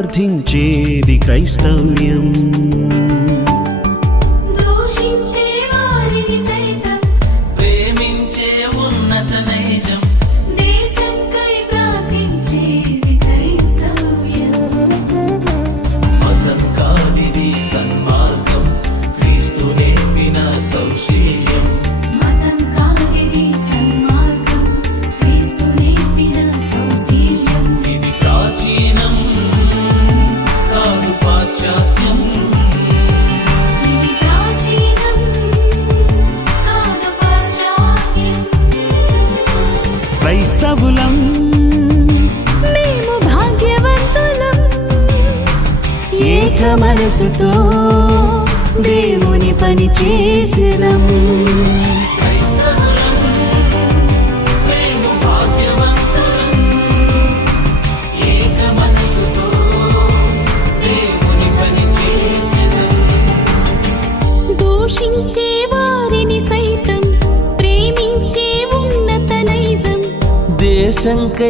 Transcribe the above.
ప్రార్థించేది క్రైస్తవ్యం. క్రైస్తవులం మేము భాగ్యవంతులం, ఏక మనసుతో దేవుని పని చేసేదం. దూషించే వారిని సైతం ప్రేమించే ఉన్నత నైజం. దేశంకై